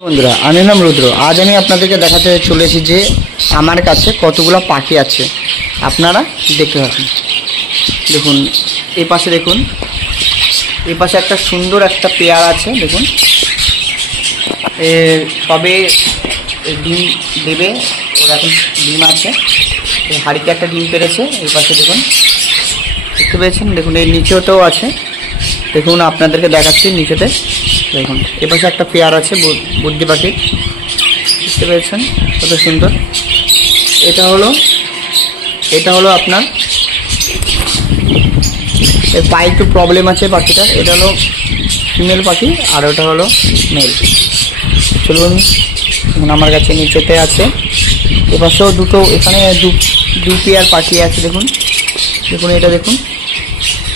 বন্ধুরা, আমি নাম রুদ্র। আজ আমি আপনাদেরকে দেখাতে চলেছি যে আমার কাছে কতগুলো পাখি আছে। আপনারা দেখতে থাকুন। দেখুন এই পাশে, দেখুন এই পাশে একটা সুন্দর একটা পেয়ার আছে। দেখুন সবে ডিম দেবে, ওর এখন ডিম আছে। হাড়িতে একটা ডিম পেরেছে। এই পাশে দেখুন, দেখতে পেয়েছেন? দেখুন এর নিচেওটাও আছে। দেখুন আপনাদেরকে দেখাচ্ছি নিচেতে। দেখুন এপাশে একটা পেয়ার আছে বুদ্ধি পাখির, বুঝতে পেরেছেন কত সুন্দর। এটা হলো আপনার এর পায়ে একটু প্রবলেম আছে পাখিটার। এটা হলো ফিমেল পাখি আর ওটা হলো মেল। চলুন, আমার কাছে নিচেতে আছে। এপাশেও দুটো, এখানে দু পেয়ার পাখি আছে। দেখুন দেখুন এটা দেখুন,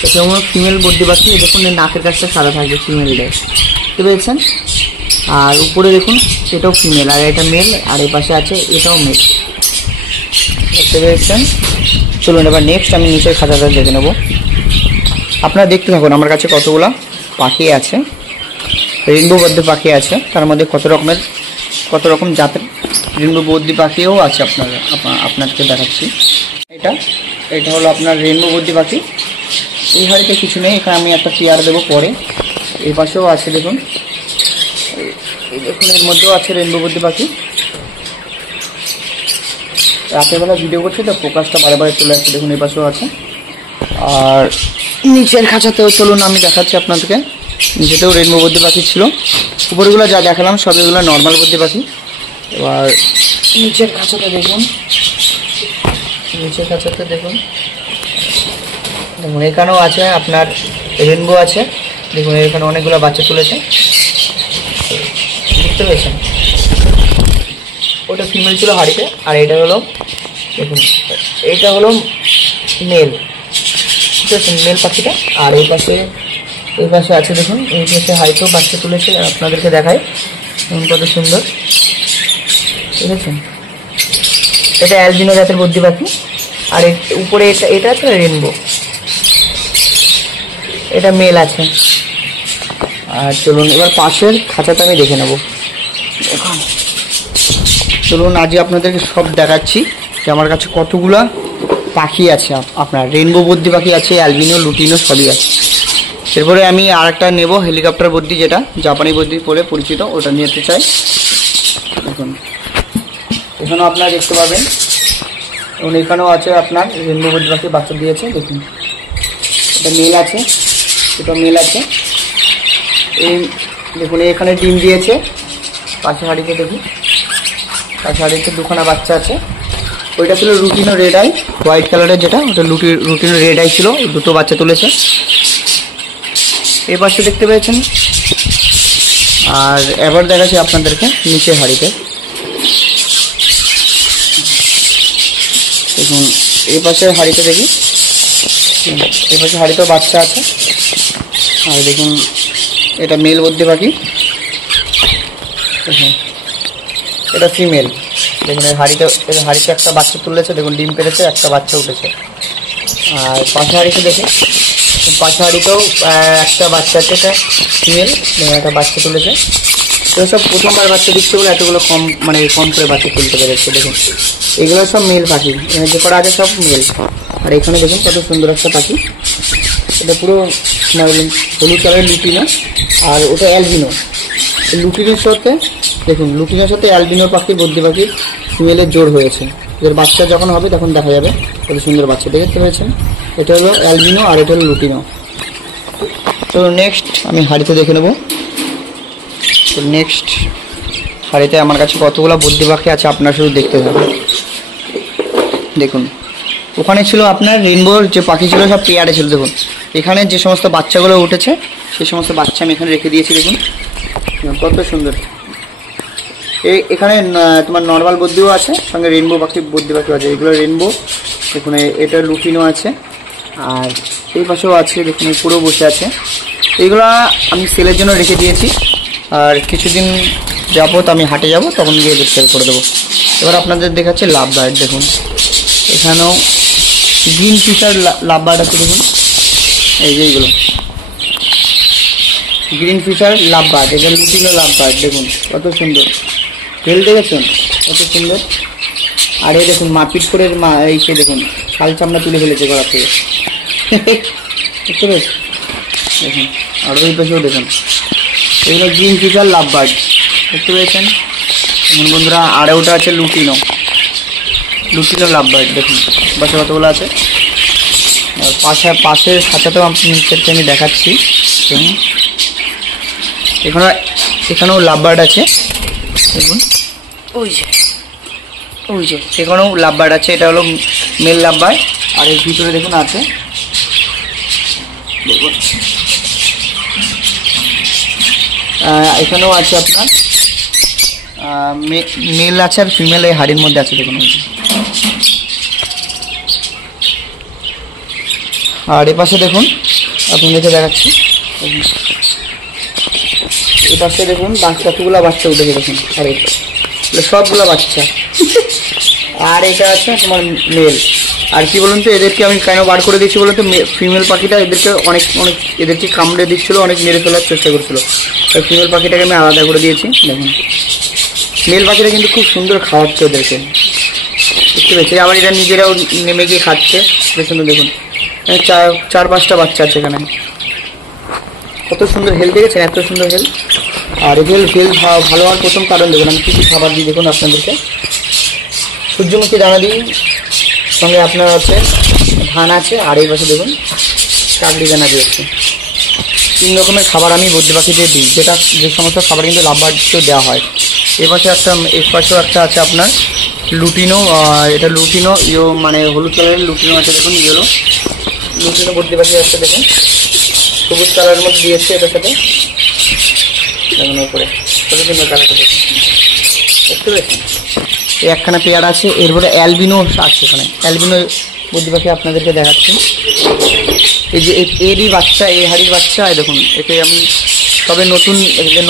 এটা হলো ফিমেল বুদ্ধি পাখি। দেখুন এর নাকের কাছটা সাদা থাকবে ফিমেলটায়, বুঝতে পেরেছেন? আর উপরে দেখুন এটাও ফিমেল আর এটা মেল, আর এই পাশে আছে এটাও মেল, বুঝতে পেরেছেন? চলুন এবার নেক্সট আমি নিচের খাঁচাটা দেখে নেব। আপনারা দেখতে থাকুন আমার কাছে কতগুলো পাখি আছে। রেইনবো বদ্দি পাখি আছে, তার মধ্যে কত রকম জাতের রেইনবো বদ্দি পাখিও আছে। আপনাদেরকে দেখাচ্ছি। এটা হলো আপনার রেইনবো বদ্দি পাখি। এই হাড়িতে কিছু নেই, এখানে আমি একটা পেয়ার দেবো পরে। এই পাশেও আছে দেখুন, দেখুন এর মধ্যেও আছে রেইনবো বদ্দি পাখি। রাতের বেলা ভিডিও করছি তো ফোকাসটা বারে বারে চলে আসছে। দেখুন এই পাশেও আছে। আর নিচের খাঁচাতেও চলুন আমি দেখাচ্ছি আপনাদেরকে। নিচেতেও রেইনবো বদ্দি পাখি ছিল। উপরগুলো যা দেখালাম সব এগুলো নর্মাল বদ্দি পাখি। এবার নিচের খাঁচাতে দেখুন, দেখুন এখানেও আছে আপনার রেইনবো আছে। দেখুন এখানে অনেকগুলো বাচ্চা তুলেছে, বুঝতে পেরেছেন? ওটা ফিমেল ছিল হাড়িতে, আর এটা হলো দেখুন এইটা হলো মেল, বুঝতে পেরেছেন? মেল পাখিটা। আর এই পাশে আছে দেখুন, এই পাশে হাড়িতেও বাচ্চা তুলেছে। আপনাদেরকে দেখায় দেখুন কত সুন্দর, বুঝেছেন? এটা অ্যালবিনো জাতের বুদ্ধি পাখি। আর উপরে এটা আছে রেইনবো, এটা মেল আছে। আর চলুন এবার পাশের খাঁচাটা আমি দেখে নেব। চলুন আজকে আপনাদেরকে সব দেখাচ্ছি যে আমার কাছে কতগুলা পাখি আছে। আপনার রেইনবো বদ্দি পাখি আছে, অ্যালবিনো, লুটিনো সবই আছে। এরপরে আমি আর একটা নেব, হেলিকপ্টার বদ্দি, যেটা জাপানি বদ্দি বলে পরিচিত, ওটা নিতে চাই। দেখুন এখানেও আপনারা দেখতে পাবেন, এবং এখানেও আছে আপনার রেইনবো বদ্দি পাখি বাচ্চা দিয়েছে। দেখুন এটা মেল আছে, এটা মেল আছে। এই দেখুন এখানে ডিম দিয়েছে। পাশে হাড়িতে দেখুন, পাশে হাড়িতে দুখানা বাচ্চা আছে। ওইটা ছিল রুটিনো রেড আই, হোয়াইট কালারের যেটা, ওটা রুটিনো রেড আই ছিল। দুটো বাচ্চা তুলেছে। এই পাশে দেখতে পেয়েছেন। আর এবার দেখাচ্ছি আপনাদেরকে নিচে হাড়িতে। দেখুন এই পাশে হাড়িতে দেখি, এই পাশে হাড়িতেও বাচ্চা আছে। আর দেখুন এটা মেল বদ্দি পাখি, এটা ফিমেল। দেখুন হাড়িতে একটা বাচ্চা তুলেছে। দেখুন ডিম পেরেছে, একটা বাচ্চা উঠেছে। আর পাশে হাড়িতে দেখে, পাশে হাড়িতেও একটা বাচ্চা আছে, এটা ফিমেল। একটা বাচ্চা তুলেছে। তো সব প্রথমবার বাচ্চা দিচ্ছে বলে এতগুলো কম করে বাচ্চা তুলতে পেরেছে। দেখুন এগুলো সব মেল পাখি, যে করা আছে সব মেল। আর এখানে দেখুন কত সুন্দর একটা পাখি, এটা পুরো হলুদ কালারের লুটিনো, আর ওটা অ্যালবিনো। লুটিনোর সাথে দেখুন, লুটিনোর সাথে অ্যালবিনো পাখির বদ্দি পাখির ফিমেলের জোড় হয়েছে। এর বাচ্চা যখন হবে তখন দেখা যাবে কত সুন্দর বাচ্চা। দেখতে পেয়েছেন? এটা হলো অ্যালবিনো আর এটা হলো লুটিনো। তো নেক্সট আমি হাড়িতে দেখে নেব। তো নেক্সট হাড়িতে আমার কাছে কতগুলো বদ্দি পাখি আছে আপনারা শুধু দেখতে থাকুন। দেখুন ওখানে ছিল আপনার রেইনবোর যে পাখি ছিল সব পেয়ারে ছিল। দেখুন এখানে যে সমস্ত বাচ্চাগুলো উঠেছে সেই সমস্ত বাচ্চা আমি এখানে রেখে দিয়েছি। দেখুন কত সুন্দর। এখানে তোমার নর্মাল বদ্দিও আছে, সঙ্গে রেইনবো বদ্দি পাখিও আছে। এগুলো রেইনবো। দেখুন এটা লুটিনো আছে, আর এই পাশেও আছে। দেখুন পুরো বসে আছে। এগুলো আমি সেলের জন্য রেখে দিয়েছি। আর কিছুদিন যাবত আমি হাটে যাব, তখন গিয়ে সেল করে দেবো। এবার আপনাদের দেখাচ্ছে লাভ বার্ড। দেখুন এখানেও গ্রিন ফিশার লাভ বার্ড আছে। দেখুন এই যে এইগুলো গ্রিন ফিশার লাভবার্ড, এটা লুটিনো লাভবার্ড। দেখুন কত সুন্দর হেল, দেখেছেন কত সুন্দর। আর এই দেখুন মারপিট করে এই সে দেখুন শাল চামড়া তুলে ফেলেছে গলা থেকে, বুঝতে পেরেছি। দেখুন আর ওই পাশেও দেখুন, এগুলো গ্রিন ফিশার লাভবার্ড, বুঝতে পেরেছেন বন্ধুরা। আর ওটা আছে লুটিনো লাভবার্ড। দেখুন বাসা কতগুলো আছে। আর পাশের খাঁচাতেও আপনাদেরকে আমি দেখাচ্ছি। এখানেও লাভবার্ড আছে, দেখুন ওই যে সেখানেও লাভবার্ড আছে। এটা হলো মেল লাভবার্ড। আর এর ভিতরে দেখুন আছে, দেখুন এখানেও আছে আপনার মেল আছে আর ফিমেল এই হাড়ির মধ্যে আছে, দেখুন। আর এ পাশে দেখুন আপনাদেরকে দেখাচ্ছি, এ পাশে দেখুন কতগুলো বাচ্চা উঠেছে দেখুন। আর সবগুলো বাচ্চা। আর এটা আছে তোমার মেল। আর কি বলুন তো, এদেরকে আমি কেন বার করে দিচ্ছি বলুন তো, ফিমেল পাখিটা এদেরকে এদেরকে কামড়ে দিচ্ছিলো, অনেক মেরে ফেলার চেষ্টা করছিল। তাই ফিমেল পাখিটাকে আমি আলাদা করে দিয়েছি। দেখুন মেল পাখিটা কিন্তু খুব সুন্দর খাওয়াচ্ছে ওদেরকে, বুঝতে পেরেছি। আবার এটা নিজেরাও নেমে গিয়ে খাচ্ছে, দেখুন। দেখুন 4-5টা বাচ্চা আছে এখানে, কত সুন্দর হেল, দেখেছেন এত সুন্দর হেল। আর হেল ভালো হওয়ার প্রথম কারণ দেখুন আমি কী খাবার দিই দেখুন আপনাদেরকে। সূর্যমুখী দানা দিই, সঙ্গে আপনার আছে ধান আছে। আর এই পাশে দেখুন কাগড়ি দানা দিয়েছে। 3 রকমের খাবার আমি বদ্রি পাখিদের দিই, যে সমস্ত খাবার কিন্তু লাভবার্ডকেও দেওয়া হয়। এর পাশেও একটা আছে আপনার লুটিনো। এটা লুটিনো মানে হলুদ কালারের লুটিনো আছে, দেখুন ইয়েলো লুটিনো বদ্রি পাখি আছে। দেখুন সবুজ কালারের মধ্যে দিয়েছে এটার সাথে, দেখুন উপরে ছোটো সুন্দর কালারটা দেখুন, বুঝতে পেরেছেন। এই একখানা পেয়ার আছে। এরপরে অ্যালবিনো আছে, এখানে অ্যালবিনো বদ্রি পাখি আপনাদেরকে দেখাচ্ছি। এই যে এরই বাচ্চা, এই হাড়ির বাচ্চা। দেখুন একে আমি তবে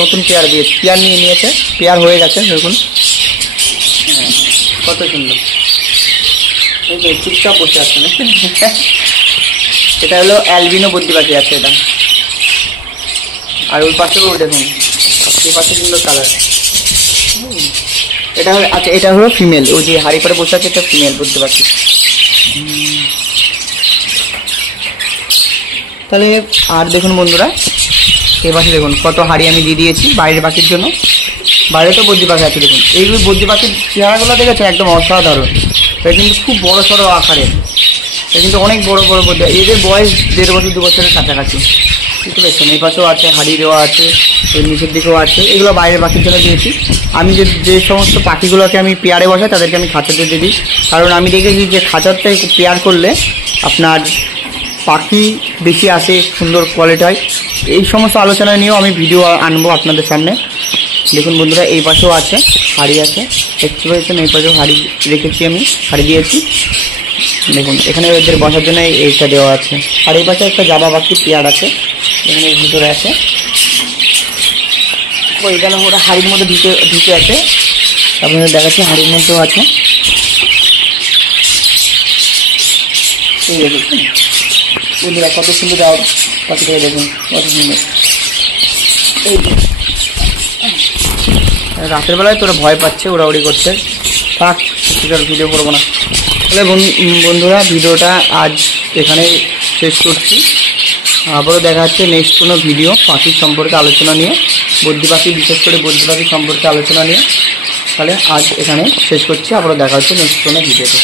নতুন পেয়ার দিয়েছি, নিয়েছে, পেয়ার হয়ে গেছে। দেখুন কত সুন্দর, এই যে চুপচাপ বসে আছে। এটা হলো অ্যালবিনো বদ্রি পাখি আছে এটা। আর ওই পাশেও দেখুন, এই পাশে সুন্দর কালার। এটা হলো ফিমেল, ওই যে হাড়ি করে বসে আছে এটা ফিমেল বদ্রি পাখি। তাহলে আর দেখুন বন্ধুরা, এই পাশে দেখুন কত হাড়ি আমি দিয়ে দিয়েছি বাইরের পাখির জন্য। বাইরে তো বদ্রি পাখি আছে, দেখুন এইগুলো বদ্রি পাখির চেহারাগুলো দেখেছেন একদম অসাধারণ। এটা কিন্তু খুব বড় সড়ো আকারের, এটা কিন্তু অনেক বড় বদ্রি। এদের বয়স 1.5 বছর 2 বছরের কাছাকাছি, বুঝতে পেরেছেন। এই পাশেও আছে হাড়ি দেওয়া আছে, এর নিচের দিকেও আছে। এগুলো বাইরের পাখির জন্য দিয়েছি। আমি যে সমস্ত পাখিগুলোকে আমি পেয়ারে বসাই তাদেরকে আমি খাঁচাতে দিয়ে দিই, কারণ আমি দেখেছি যে খাঁচাতে পেয়ার করলে আপনার পাখি বেশি আসে, সুন্দর কোয়ালিটি হয়। এই সমস্ত আলোচনা নিয়েও আমি ভিডিও আনবো আপনাদের সামনে। দেখুন বন্ধুরা এই পাশেও আছে হাড়ি আছে, দেখতে পেয়েছেন। এই পাশেও হাড়ি রেখেছি, আমি হাড়ি দিয়েছি। দেখুন এখানে এদের বসার জন্য এইটা দেওয়া আছে। আর এই পাশে একটা জাবা পাখি পেয়ার আছে, এখানে ভিতরে আছে। ওইখানে ওরা হাড়ির মধ্যে ঢুকে আছে, আপনাদের দেখাচ্ছি হাড়ির মধ্যেও আছে। বন্ধুরা কত সুন্দর যাওয়া পাখিটাকে দেখুন, কত সুন্দর। রাতের বেলায় তোরা ভয় পাচ্ছে, ওড়াউড়ি করছে, থাক ভিডিও করবো না। তাহলে বন্ধুরা ভিডিওটা আজ এখানে শেষ করছি। আবারও দেখা হচ্ছে নেক্সট কোনো ভিডিও পাখির সম্পর্কে আলোচনা নিয়ে, বদ্রি পাখি বিশেষ করে বদ্রি পাখি সম্পর্কে আলোচনা নিয়ে। তাহলে আজ এখানে শেষ করছি, আবারও দেখা হচ্ছে নেক্সট কোনো ভিডিওতে।